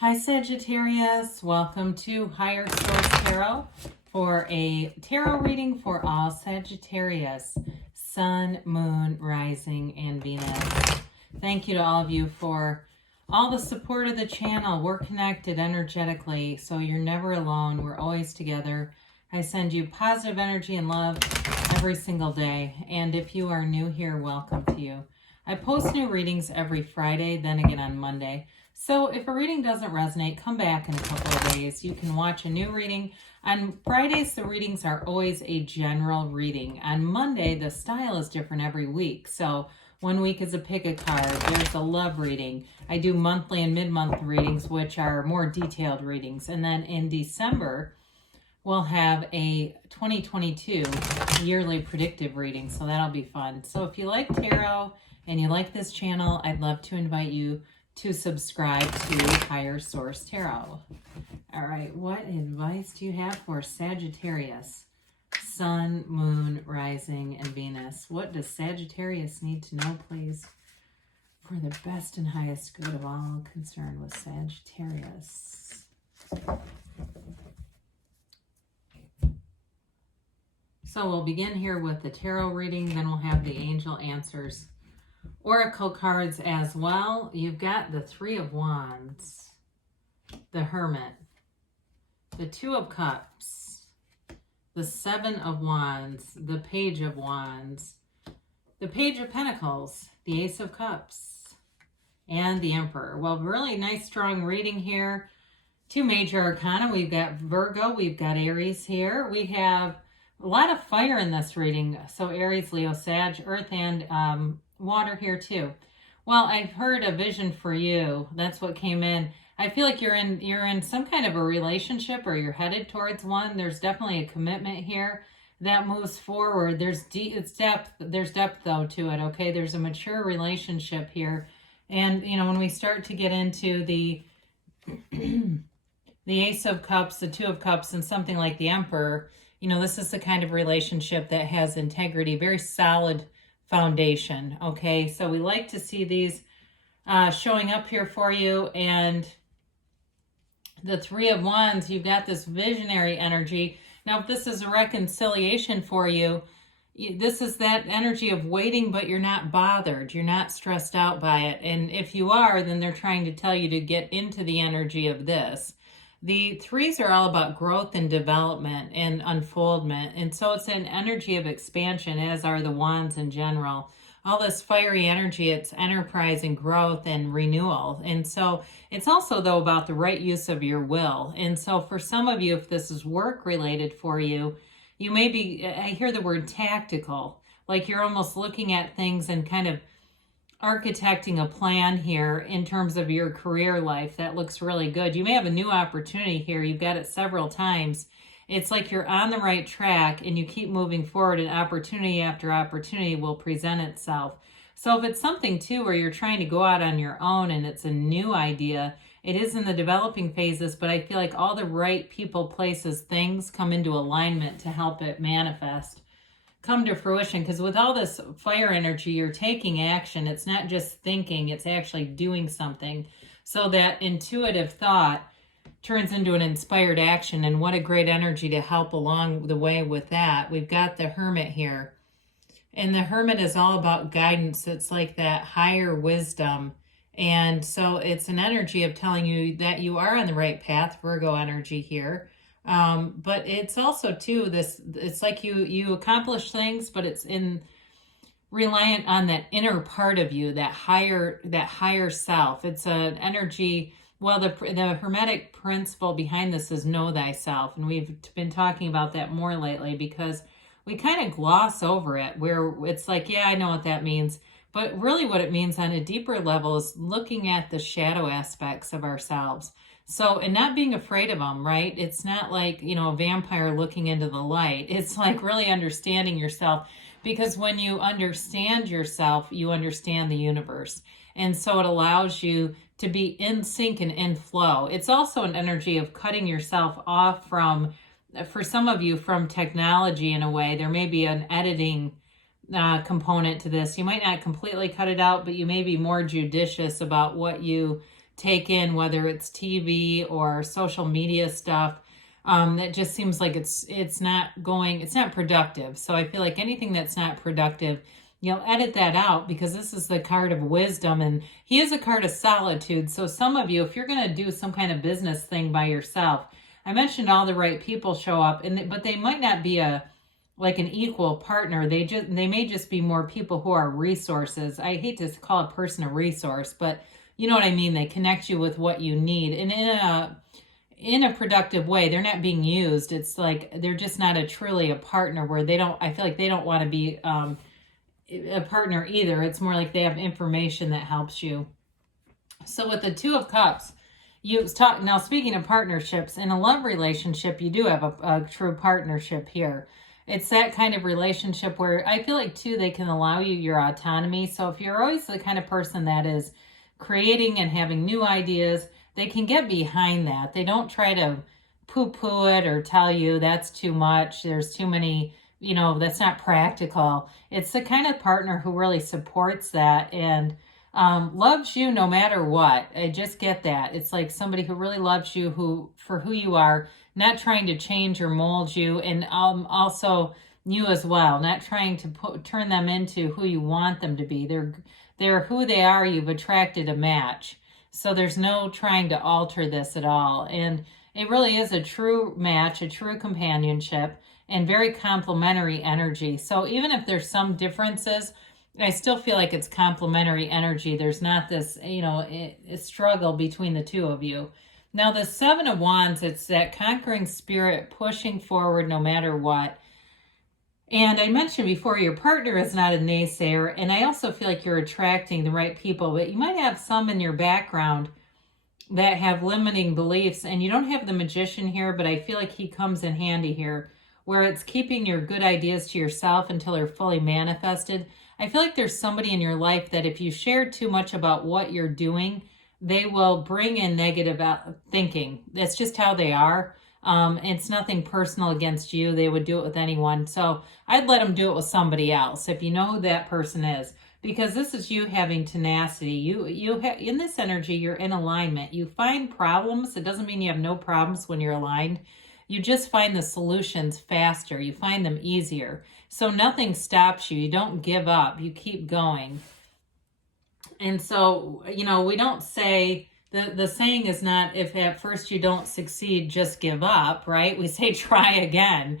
Hi Sagittarius, welcome to Higher Source Tarot for a tarot reading for all Sagittarius, Sun, Moon, Rising, and Venus. Thank you to all of you for all the support of the channel. We're connected energetically, so you're never alone. We're always together. I send you positive energy and love every single day. And if you are new here, welcome to you. I post new readings every Friday, then again on Monday. So if a reading doesn't resonate, come back in a couple of days. You can watch a new reading. On Fridays, the readings are always a general reading. On Monday, the style is different every week. So one week is a pick a card. There's a love reading. I do monthly and mid-month readings, which are more detailed readings. And then in December, we'll have a 2022 yearly predictive reading. So that'll be fun. So if you like tarot and you like this channel, I'd love to invite you to subscribe to Higher Source Tarot. All right, what advice do you have for Sagittarius? Sun, Moon, Rising, and Venus. What does Sagittarius need to know, please, for the best and highest good of all concerned with Sagittarius? So we'll begin here with the tarot reading, then we'll have the angel answers. Oracle cards as well. You've got the Three of Wands, the Hermit, the Two of Cups, the Seven of Wands, the Page of Wands, the Page of Pentacles, the Ace of Cups, and the Emperor. Well, really nice, strong reading here. Two major arcana. We've got Virgo, we've got Aries here. We have a lot of fire in this reading. So Aries, Leo, Sag, Earth, and water here too. Well, I've heard a vision for you. That's what came in. I feel like you're in some kind of a relationship, or you're headed towards one. There's definitely a commitment here that moves forward. There's depth. There's depth though to it. Okay, there's a mature relationship here, and you know, when we start to get into the the Ace of Cups, the Two of Cups, and something like the Emperor, you know, this is the kind of relationship that has integrity, very solid foundation. Okay, so we like to see these showing up here for you. And the Three of Wands, you've got this visionary energy. Now, if this is a reconciliation for you, this is that energy of waiting, but you're not bothered. You're not stressed out by it. And if you are, then they're trying to tell you to get into the energy of this. The threes are all about growth and development and unfoldment. And so it's an energy of expansion, as are the wands in general. All this fiery energy, it's enterprise and growth and renewal. And so it's also, though, about the right use of your will. And so for some of you, if this is work related for you, you may be, I hear the word tactical, like you're almost looking at things and kind of architecting a plan here in terms of your career life. That looks really good. You may have a new opportunity here. You've got it several times. It's like you're on the right track and you keep moving forward, and opportunity after opportunity will present itself. So if it's something too where you're trying to go out on your own and it's a new idea, it is in the developing phases, but I feel like all the right people, places, things come into alignment to help it manifest, come to fruition. Because with all this fire energy, you're taking action. It's not just thinking, it's actually doing something. So that intuitive thought turns into an inspired action, and what a great energy to help along the way with that. We've got the Hermit here, and the Hermit is all about guidance. It's like that higher wisdom, and so it's an energy of telling you that you are on the right path, Virgo energy here. But it's also too this, it's like you accomplish things, but it's in reliant on that inner part of you, that higher self. It's an energy. Well, the Hermetic principle behind this is know thyself, and we've been talking about that more lately because we kind of gloss over it, where it's like, yeah, I know what that means, but really what it means on a deeper level is looking at the shadow aspects of ourselves. So, and not being afraid of them, right? It's not like, you know, a vampire looking into the light. It's like really understanding yourself, because when you understand yourself, you understand the universe. And so it allows you to be in sync and in flow. It's also an energy of cutting yourself off from, for some of you, from technology in a way. There may be an editing component to this. You might not completely cut it out, but you may be more judicious about what you take in, whether it's TV or social media stuff. That just seems like it's not productive. So I feel like anything that's not productive, you'll edit that out, because this is the card of wisdom, and he is a card of solitude. So some of you, if you're going to do some kind of business thing by yourself, I mentioned all the right people show up, but they might not be like an equal partner. They may just be more people who are resources. I hate to call a person a resource, but you know what I mean. They connect you with what you need, and in a productive way. They're not being used. It's like they're just not truly a partner, where I feel like they don't want to be a partner either. It's more like they have information that helps you. So with the Two of Cups, now speaking of partnerships, in a love relationship, you do have a true partnership here. It's that kind of relationship where I feel like too, they can allow you your autonomy. So if you're always the kind of person that is creating and having new ideas, they can get behind that. They don't try to poo-poo it or tell you that's too much, there's too many, that's not practical. It's the kind of partner who really supports that and loves you no matter what. I just get that. It's like somebody who really loves you for who you are, not trying to change or mold you, and also you as well, not trying to turn them into who you want them to be. They're who they are. You've attracted a match. So there's no trying to alter this at all. And it really is a true match, a true companionship, and very complementary energy. So even if there's some differences, I still feel like it's complementary energy. There's not this, a struggle between the two of you. Now, the Seven of Wands, it's that conquering spirit, pushing forward no matter what. And I mentioned before, your partner is not a naysayer, and I also feel like you're attracting the right people, but you might have some in your background that have limiting beliefs, and you don't have the Magician here, but I feel like he comes in handy here, where it's keeping your good ideas to yourself until they're fully manifested. I feel like there's somebody in your life that if you share too much about what you're doing, they will bring in negative thinking. That's just how they are. It's nothing personal against you. They would do it with anyone. So I'd let them do it with somebody else if you know who that person is, because this is you having tenacity. In this energy, you're in alignment. You find problems. It doesn't mean you have no problems when you're aligned. You just find the solutions faster. You find them easier. So nothing stops you. You don't give up. You keep going. And so, we don't say, the saying is not, if at first you don't succeed, just give up, right? We say try again.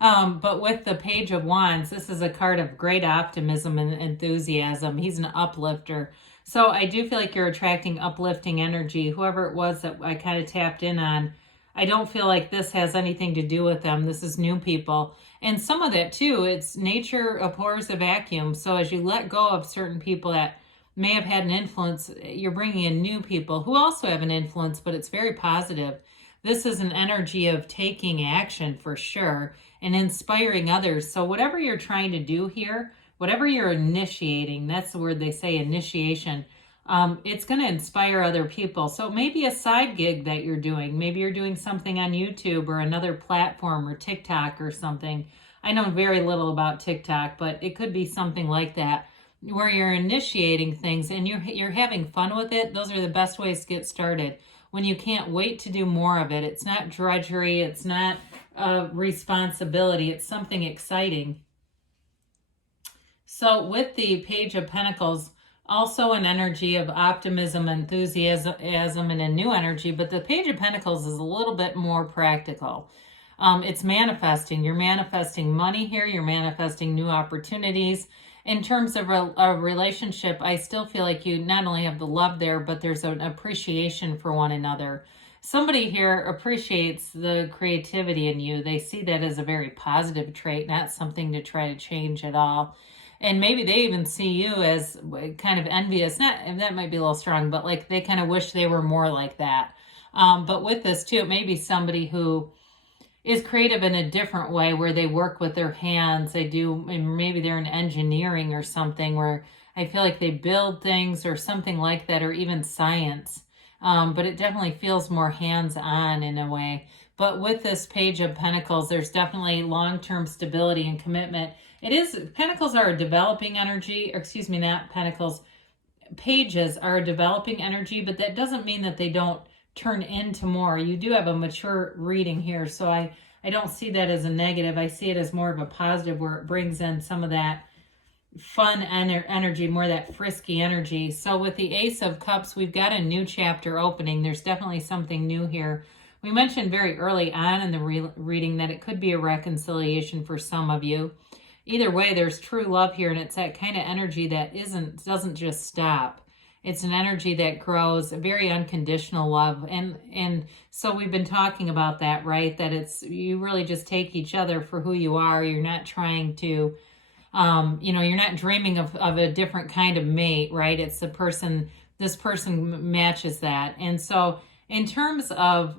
But with the Page of Wands, this is a card of great optimism and enthusiasm. He's an uplifter. So I do feel like you're attracting uplifting energy. Whoever it was that I kind of tapped in on, I don't feel like this has anything to do with them. This is new people. And some of that too, it's nature abhors a vacuum. So as you let go of certain people that may have had an influence, you're bringing in new people who also have an influence, but it's very positive. This is an energy of taking action for sure and inspiring others. So whatever you're trying to do here, whatever you're initiating, that's the word they say, initiation, it's going to inspire other people. So it may be a side gig that you're doing. Maybe you're doing something on YouTube or another platform or TikTok or something. I know very little about TikTok, but it could be something like that, where you're initiating things and you're having fun with it. Those are the best ways to get started. When you can't wait to do more of it. It's not drudgery. It's not a responsibility. It's something exciting. So with the Page of Pentacles, also an energy of optimism, enthusiasm, and a new energy, but the Page of Pentacles is a little bit more practical. It's manifesting. You're manifesting money here. You're manifesting new opportunities. In terms of a relationship, I still feel like you not only have the love there, but there's an appreciation for one another. Somebody here appreciates the creativity in you. They see that as a very positive trait, not something to try to change at all. And maybe they even see you as kind of envious. That might be a little strong, but like they kind of wish they were more like that. But with this too, it may be somebody who is creative in a different way, where they work with their hands. Maybe they're in engineering or something, where I feel like they build things or something like that, or even science. But it definitely feels more hands-on in a way. But with this Page of Pentacles, there's definitely long-term stability and commitment. Pentacles are a developing energy, or excuse me, not Pentacles. pages are a developing energy, but that doesn't mean that they don't turn into more. You do have a mature reading here, so I don't see that as a negative. I see it as more of a positive, where it brings in some of that fun energy, more that frisky energy. So with the Ace of Cups, we've got a new chapter opening. There's definitely something new here. We mentioned very early on in the reading that it could be a reconciliation for some of you. Either way, there's true love here, and it's that kind of energy that doesn't just stop. It's an energy that grows, a very unconditional love. And so we've been talking about that, right? That you really just take each other for who you are. You're not trying to you're not dreaming of a different kind of mate, right? It's this person matches that. And so in terms of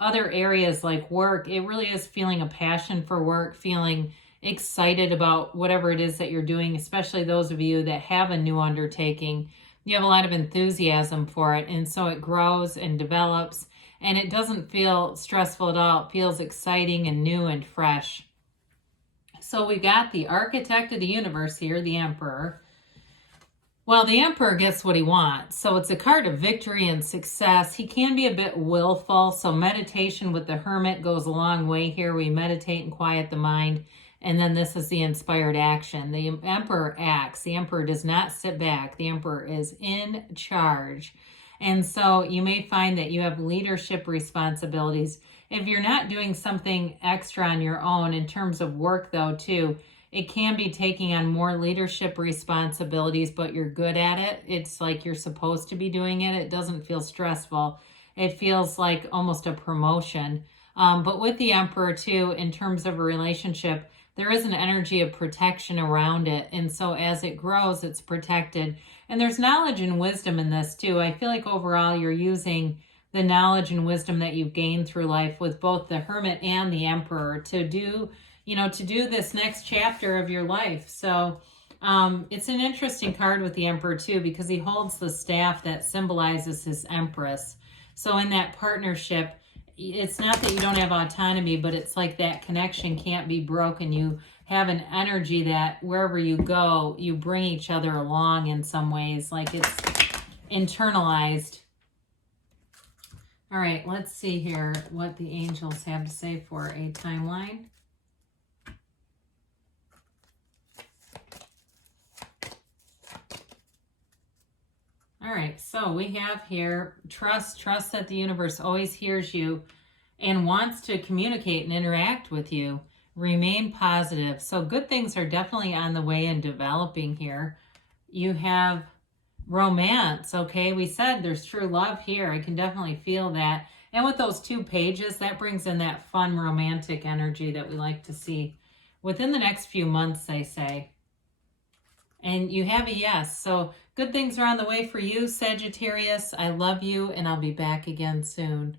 other areas like work, it really is feeling a passion for work, feeling excited about whatever it is that you're doing, especially those of you that have a new undertaking. You have a lot of enthusiasm for it. And so it grows and develops, and it doesn't feel stressful at all. It feels exciting and new and fresh. So we got the architect of the universe here, the Emperor. Well, the Emperor gets what he wants. So it's a card of victory and success. He can be a bit willful. So meditation with the Hermit goes a long way here. We meditate and quiet the mind. And then this is the inspired action. The Emperor acts. The Emperor does not sit back. The Emperor is in charge. And so you may find that you have leadership responsibilities. If you're not doing something extra on your own in terms of work, though, too, it can be taking on more leadership responsibilities, but you're good at it. It's like you're supposed to be doing it. It doesn't feel stressful. It feels like almost a promotion. But with the Emperor, too, in terms of a relationship, there is an energy of protection around it. And so as it grows, it's protected. And there's knowledge and wisdom in this, too. I feel like overall you're using the knowledge and wisdom that you've gained through life with both the Hermit and the Emperor to do this next chapter of your life. So it's an interesting card with the Emperor too, because he holds the staff that symbolizes his Empress. So in that partnership, it's not that you don't have autonomy, but it's like that connection can't be broken. You have an energy that wherever you go, you bring each other along in some ways, like it's internalized. All right, let's see here what the angels have to say for a timeline. All right, so we have here trust that the universe always hears you and wants to communicate and interact with you. Remain positive. So good things are definitely on the way and developing here. You have romance, okay? We said there's true love here. I can definitely feel that. And with those 2 pages, that brings in that fun romantic energy that we like to see within the next few months, they say. And you have a yes. So good things are on the way for you, Sagittarius. I love you, and I'll be back again soon.